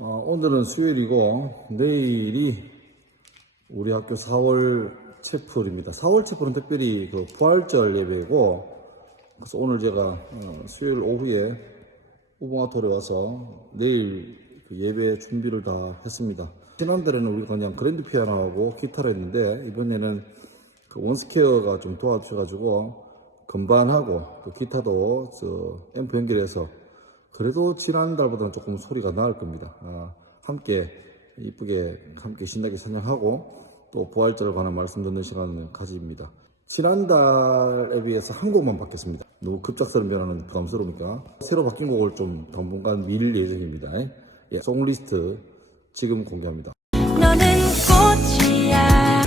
오늘은 수요일이고 내일이 우리 학교 4월 채플입니다. 4월 채플은 특별히 그 부활절 예배고, 그래서 오늘 제가 수요일 오후에 우봉아톨에 와서 내일 그 예배 준비를 다 했습니다. 지난달에는 우리가 그냥 그랜드 피아노하고 기타를 했는데, 이번에는 그 원스퀘어가 좀 도와주셔가지고 건반하고 또 기타도 앰프 연결해서 그래도 지난달보다는 조금 소리가 나을 겁니다. 함께 이쁘게 함께 신나게 찬양하고 또 부활절에 관한 말씀 듣는 시간을 가집니다. 지난달에 비해서 한 곡만 바뀌었습니다. 너무 급작스러운 변화는 부담스러우니까 새로 바뀐 곡을 좀 당분간 밀 예정입니다. 송리스트 지금 공개합니다. 너는 꽃이야.